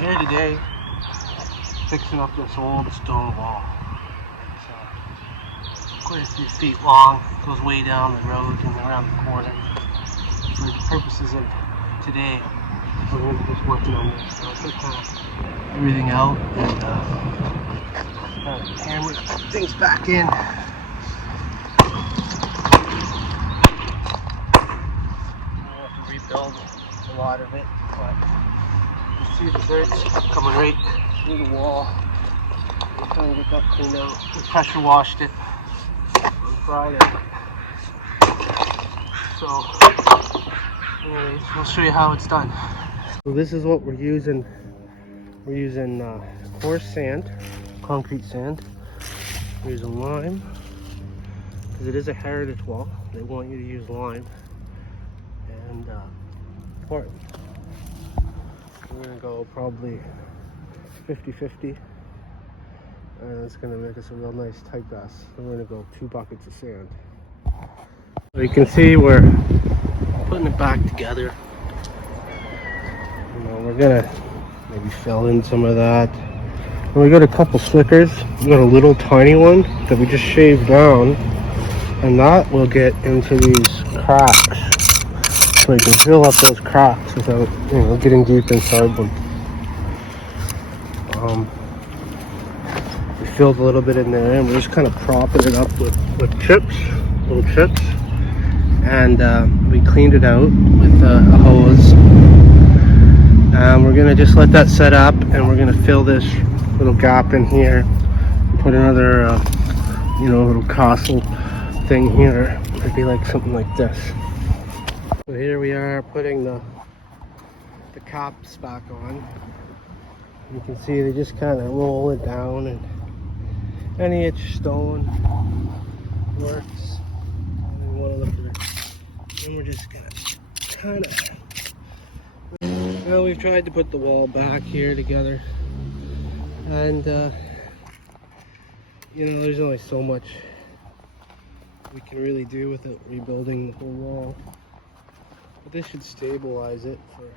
here today fixing up this old stone wall. It's quite a few feet long, goes way down the road and around the corner. For the purposes of today, we're going to be just working on this. So I took everything out and hammer things back in. I'll have to rebuild a lot of it, but you see the dirt's coming right through the wall. I'm trying to get that cleaned out. We pressure washed it on Friday. So, anyways, I'll show you how it's done. So this is what we're using. We're using coarse sand, concrete sand. We're using lime, because it is a heritage wall. They want you to use lime. And Portland. We're gonna go probably 50-50. And it's gonna make us a real nice tight grass. So we're gonna go 2 buckets of sand. So you can see we're putting it back together. You know, we're gonna maybe fill in some of that. And we got a couple Snickers. We got a little tiny one that we just shaved down, and that will get into these cracks, so we can fill up those cracks without, you know, getting deep inside them. We filled a little bit in there, and we're just kind of propping it up with chips, little chips, and we cleaned it out with a hose. We're gonna just let that set up, and we're gonna fill this little gap in here, put another you know, little castle thing here. It'd be like something like this. So here we are putting the caps back on. You can see they just kind of roll it down, and any inch stone works. And we want to look at it. And we're just gonna kind of. Well, we've tried to put the wall back here together, and you know, there's only so much we can really do without rebuilding the whole wall. But this should stabilize it for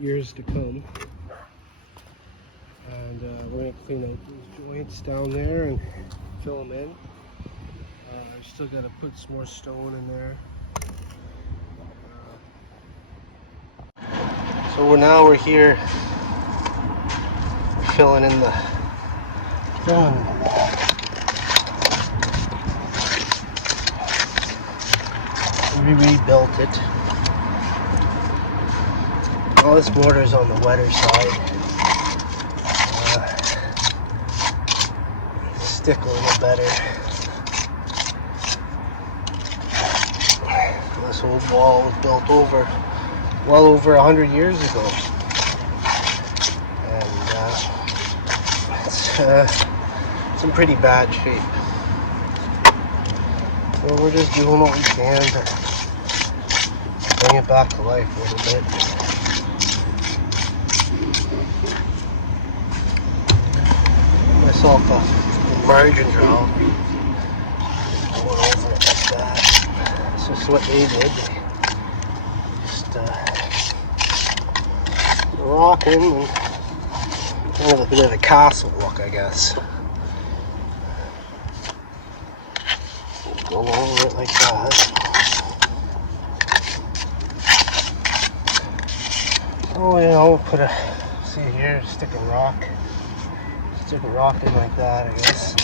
years to come. And we're going to clean out these joints down there and fill them in. I've still got to put some more stone in there. So now we're here filling in the we rebuilt it. All this mortar is on the wetter side. Stick a little better. This old wall was built well over 100 years ago, and it's in pretty bad shape. So we're just doing what we can to bring it back to life a little bit. Myself a margin drill, going over it like that. It's just what they did. Just rocking and kind of a bit of a castle look, I guess. Go over it like that. Oh, you know, we'll put see here, stick a rock in like that, I guess.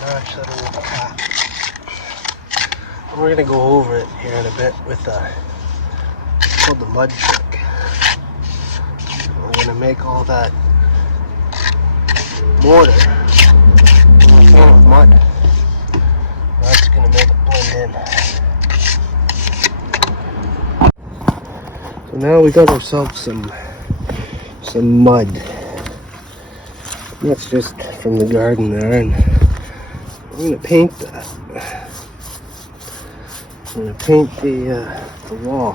Notch that little cap. We're gonna go over it here in a bit with it's called the mud trick. We're gonna make all that mortar in the form of mud. That's gonna make it blend in. So now we got ourselves some mud. That's just from the garden there, and I'm gonna paint that. I'm gonna paint the wall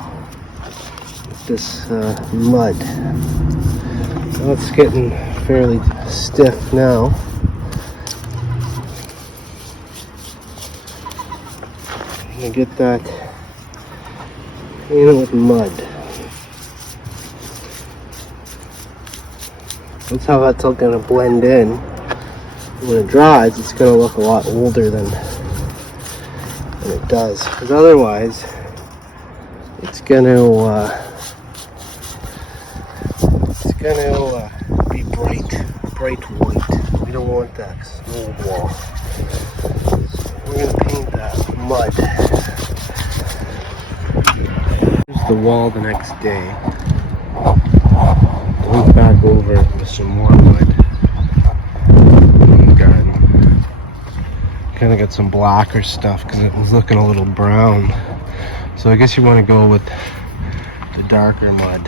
with this mud. Well, it's getting fairly stiff now. I'm gonna get that clean it with mud. That's how that's all gonna blend in. When it dries, it's gonna look a lot older than it does. Because otherwise, it's gonna be bright white. We don't want that snow wall. We're gonna paint that mud. Here's the wall the next day. Went back over with some more mud. Kind of got some blacker stuff because it was looking a little brown. So I guess you want to go with the darker mud.